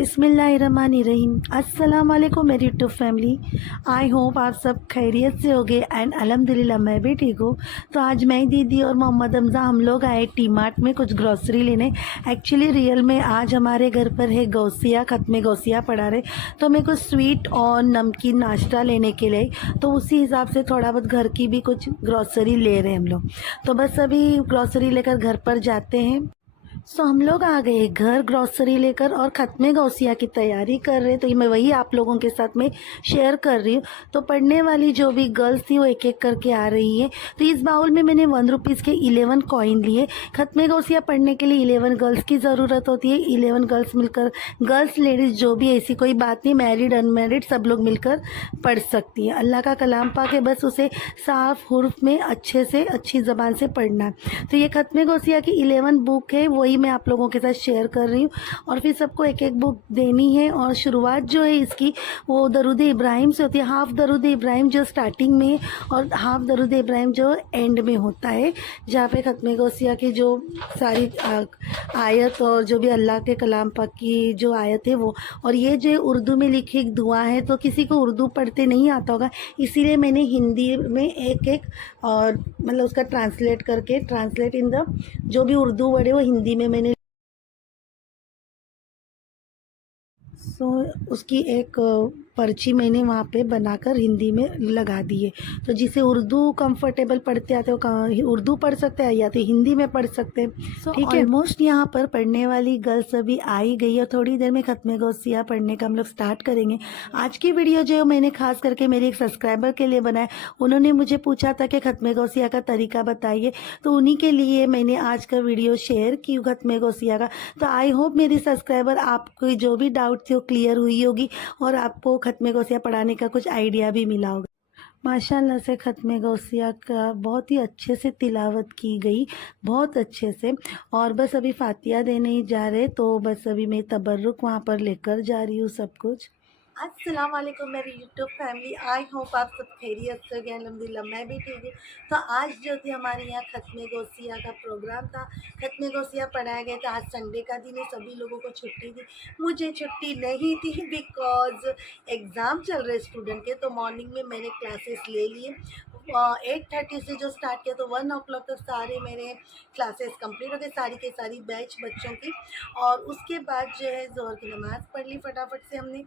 बिस्मिल्लाहिर्रहमानिर्रहीम। अस्सलाम वालेकुम मेरी यूट्यूब फैमिली। आई होप आप सब खैरियत से होगे एंड अल्हम्दुलिल्लाह मैं भी ठीक हूँ। तो आज मैं, दीदी और मोहम्मद हमज़ा हम लोग आए टी मार्ट में कुछ ग्रॉसरी लेने। एक्चुअली रियल में आज हमारे घर पर है गौसिया, ख़त्म गौसिया पड़ा रहे, तो मैं कुछ स्वीट और नमकीन नाश्ता लेने के लिए, तो उसी हिसाब से थोड़ा बहुत घर की भी कुछ ग्रॉसरी ले रहे हैं हम लोग। तो बस अभी ग्रॉसरी लेकर घर पर जाते हैं। सो हम लोग आ गए घर ग्रॉसरी लेकर और ख़त्म गौसिया की तैयारी कर रहे, तो ये मैं वही आप लोगों के साथ में शेयर कर रही हूँ। तो पढ़ने वाली जो भी गर्ल्स थी वो एक एक करके आ रही है। तो इस बाउल में मैंने 1 रुपीज़ के 11 कॉइन लिए। ख़त्म गौसिया पढ़ने के लिए 11 गर्ल्स की ज़रूरत होती है। 11 गर्ल्स मिलकर, गर्ल्स लेडीज़ जो भी, ऐसी कोई बात नहीं, मैरिड अनमैरिड सब लोग मिलकर पढ़ सकती हैं। अल्लाह का कलाम पा के बस उसे साफ़ हुर्फ में अच्छे से अच्छी ज़बान से पढ़ना है। तो ये ख़त्म गौसिया की 11 बुक है, वही मैं आप लोगों के साथ शेयर कर रही हूँ। और फिर सबको एक एक बुक देनी है। और शुरुआत जो है इसकी वो दरूद इब्राहिम से होती है। हाफ़ दरूद इब्राहिम जो स्टार्टिंग में और हाफ़ दरूद इब्राहिम जो एंड में होता है, जहाँ पे ख़त्म गौसिया की जो सारी आयत और जो भी अल्लाह के कलाम पाक की जो आयत है वो। और ये जो उर्दू में लिखी एक दुआ है, तो किसी को उर्दू पढ़ते नहीं आता होगा, इसीलिए मैंने हिंदी में एक एक और मतलब उसका ट्रांसलेट इन द जो भी उर्दू वर्ड है वो हिंदी में मैंने उसकी एक पर्ची मैंने वहाँ पे बनाकर हिंदी में लगा दी है। तो जिसे उर्दू कंफर्टेबल पढ़ते आते हो उर्दू पढ़ सकते हैं या तो हिंदी में पढ़ सकते हैं। ठीक है, ऑलमोस्ट यहाँ पर पढ़ने वाली गर्ल्स अभी आई गई है। थोड़ी देर में ख़त्म गौसिया पढ़ने का हम लोग स्टार्ट करेंगे। आज की वीडियो जो मैंने खास करके मेरे एक सब्सक्राइबर के लिए बनाया, उन्होंने मुझे पूछा था कि ख़त्म गौसिया का तरीका बताइए, तो उन्हीं के लिए मैंने आज का वीडियो शेयर की ख़त्म गौसिया का। तो आई होप मेरी सब्सक्राइबर आपको जो भी डाउट थी वो क्लियर हुई होगी और आपको ख़त्म गौसिया पढ़ाने का कुछ आइडिया भी मिला होगा। माशाल्लाह से ख़त्म गौसिया का बहुत ही अच्छे से तिलावत की गई, बहुत अच्छे से। और बस अभी फातिया देने ही जा रहे, तो बस अभी मैं तबर्रुक वहाँ पर लेकर जा रही हूँ सब कुछ। अस्सलाम वालेकुम मेरी यूट्यूब फैमिली। आई होप आप सब खैरियत से गए, अल्हम्दुलिल्लाह मैं भी ठीक हूँ। तो आज जो थी हमारे यहाँ ख़त्म गौसिया का प्रोग्राम था, ख़त्म गौसिया पढ़ाया गया था। आज संडे का दिन है, सभी लोगों को छुट्टी थी, मुझे छुट्टी नहीं थी बिकॉज एग्ज़ाम चल रहे स्टूडेंट के। तो मॉर्निंग में मैंने क्लासेस ले लिए। 8:30 से जो स्टार्ट किया तो 1 o'clock तक सारे मेरे क्लासेस कंप्लीट हो गए, सारी के सारी बैच बच्चों की। और उसके बाद जो है ज़ोहर की नमाज़ पढ़ ली फटाफट से हमने।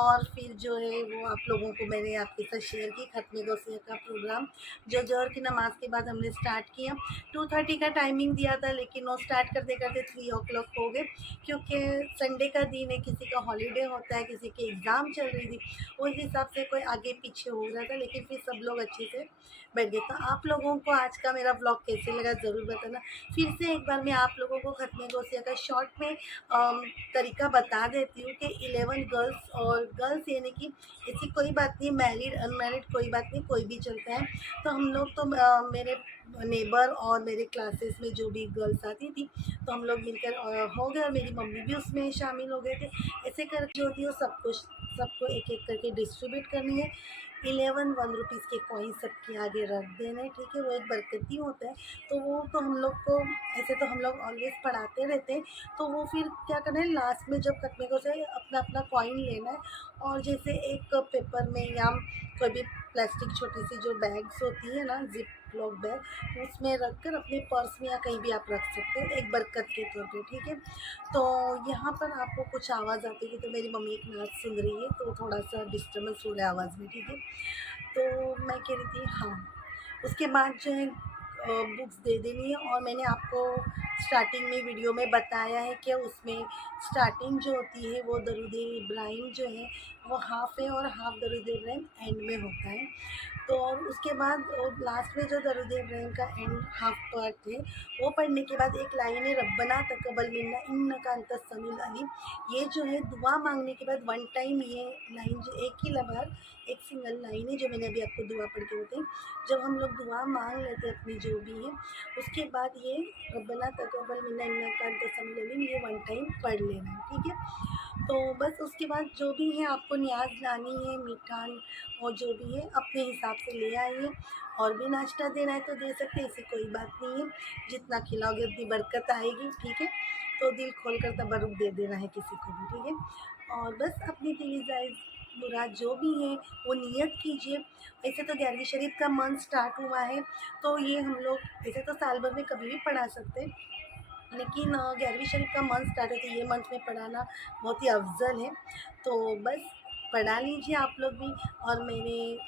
और फिर जो है वो आप लोगों को मैंने आपके साथ शेयर की ख़त्म गौसिया का प्रोग्राम, जो ज़ोहर की नमाज़ के बाद हमने स्टार्ट किया। 2:30 का टाइमिंग दिया था, लेकिन वो स्टार्ट करते करते 3 o'clock हो गए, क्योंकि संडे का दिन है, किसी का हॉलीडे होता है, किसी की एग्ज़ाम चल रही थी, उस हिसाब से कोई आगे पीछे हो रहा था, लेकिन फिर सब लोग अच्छे से बैठ गए। तो आप लोगों को आज का मेरा ब्लॉग कैसे लगा ज़रूर बताना। फिर से एक बार मैं आप लोगों को ख़त्म गौसिया का शॉर्ट में तरीका बता देती हूँ कि 11 गर्ल्स, और गर्ल्स यानी कि ऐसी कोई बात नहीं, मैरिड अनमैरिड कोई बात नहीं, कोई भी चलता है। तो हम लोग तो मेरे नेबर और मेरे क्लासेस में जो भी गर्ल्स आती थी, तो हम लोग मिलकर हो गए, और मेरी मम्मी भी उसमें शामिल हो गए थे। ऐसे कर जो होती है सब कुछ सबको एक एक करके डिस्ट्रीब्यूट करनी है। 11 1 रुपीज़ के कॉइन सबके आगे रख देना है, ठीक है, वो एक बरकती होता है। तो वो तो हम लोग को, ऐसे तो हम लोग ऑलवेज पढ़ाते रहते हैं, तो वो फिर क्या करना है, लास्ट में जब ख़त्म को से अपना अपना कॉइन लेना है, और जैसे एक पेपर में या कोई भी प्लास्टिक छोटी सी जो बैग्स होती है ना, जिप लॉक बैग, उसमें रख कर अपने पर्स में या कहीं भी आप रख सकते हैं, एक बरकत के तौर पे, ठीक है। तो यहाँ पर आपको कुछ आवाज़ आती है, तो मेरी मम्मी एक नाच सुन रही है, तो थोड़ा सा डिस्टर्बेंस हो रहा है आवाज़ में, ठीक है। तो मैं कह रही थी हाँ, उसके बाद जो है बुक्स दे देनी है। और मैंने आपको स्टार्टिंग में वीडियो में बताया है कि उसमें स्टार्टिंग जो होती है वो दरूद इब्राहिम जो है वो हाफ़ है, और हाफ़ दरूद इब्राहिम एंड में होता है। तो और उसके बाद लास्ट में जो दरूद इब्राहिम का एंड हाफ पार्ट है, वो पढ़ने के बाद एक लाइन है, रब्बना तक़ब्बल मिन्ना इन्नका अंतस समीउल अलीम। ये जो है दुआ मांगने के बाद 1 टाइम ये लाइन, जो एक ही लबार एक सिंगल लाइन है, जो मैंने अभी आपको दुआ पढ़ के बताई। जब हम लोग दुआ मांग लेते हैं अपनी जो भी है, उसके बाद ये रब्बना तक़ब्बल मिन्ना इन्नका अंतस समीउल अलीम ये 1 टाइम पढ़ लेना है, ठीक है। तो बस उसके बाद जो भी है आपको न्याज लानी है, मिठान और जो भी है अपने हिसाब से ले आइए। और भी नाश्ता देना है तो दे सकते हैं, ऐसी कोई बात नहीं है, जितना खिलाओगे उतनी बरकत आएगी, ठीक है। तो दिल खोल कर तबरुक दे देना है किसी को भी, ठीक है। और बस अपनी दिली जायज़ मुराद जो भी है वो नियत कीजिए। ऐसे तो 11वीं शरीफ का मंथ स्टार्ट हुआ है, तो ये हम लोग ऐसे तो साल भर में कभी भी पढ़ा सकते हैं, लेकिन 11वीं शरीफ का मंथ स्टार्ट है तो ये मंथ में पढ़ाना बहुत ही अफजल है। तो बस पढ़ा लीजिए आप लोग भी। और मैंने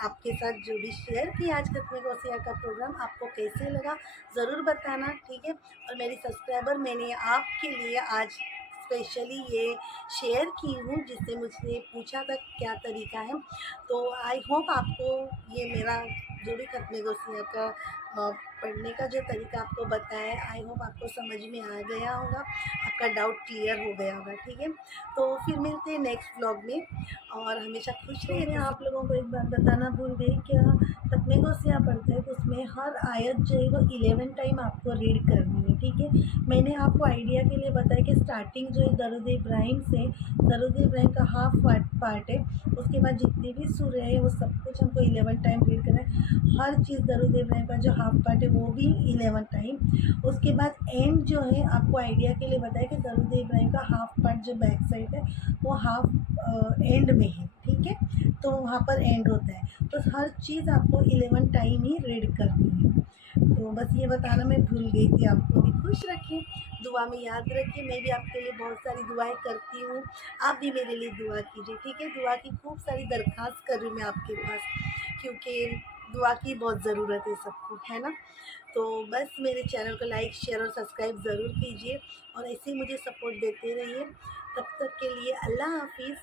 आपके साथ जो भी शेयर किया आज खत्मे गौसिया का प्रोग्राम, आपको कैसे लगा ज़रूर बताना, ठीक है। और मेरी सब्सक्राइबर, मैंने आपके लिए आज स्पेशली ये शेयर की हूँ जिससे मुझसे पूछा था क्या तरीका है। तो आई होप आपको ये मेरा जो भी खत्मे गौसिया का पढ़ने का जो तरीका आपको बताया है, आई होप आपको समझ में आ गया होगा, आपका डाउट क्लियर हो गया होगा, ठीक है। तो फिर मिलते हैं नेक्स्ट व्लॉग में, और हमेशा खुश रहिए। आप लोगों को एक बात बताना भूल गई, क्या खत्मे गौसिया पढ़ते हैं तो उसमें हर आयत जो है वो 11 टाइम आपको रीड करनी है, ठीक है। मैंने आपको आइडिया के लिए बताया कि स्टार्टिंग जो है दरूद इब्राहिम से, दरूद इब्राहिम का हाफ पार्ट है, उसके बाद जितनी भी सूरह है वो सब कुछ हमको 11 टाइम रीड करना है। हर चीज़ दरूद इब्राहिम का जो हाफ पार्ट है वो भी 11 टाइम। उसके बाद एंड जो है आपको आइडिया के लिए बताया कि दरूद इब्राहिम का हाफ पार्ट जो बैक साइड है वो हाफ एंड में है, ठीक है, तो वहाँ पर एंड होता है। तो हर चीज़ आपको 11 टाइम ही रीड करनी है। तो बस ये बताना मैं भूल गई थी। आपको भी खुश रखें, दुआ में याद रखिए। मैं भी आपके लिए बहुत सारी दुआएं करती हूँ, आप भी मेरे लिए दुआ कीजिए, ठीक है। दुआ की खूब सारी दरख्वास्त कर रही हूँ मैं आपके पास, क्योंकि दुआ की बहुत ज़रूरत है सबको, है ना। तो बस मेरे चैनल को लाइक, शेयर और सब्सक्राइब ज़रूर कीजिए, और ऐसे ही मुझे सपोर्ट देते रहिए। तब तक के लिए अल्लाह हाफिज़।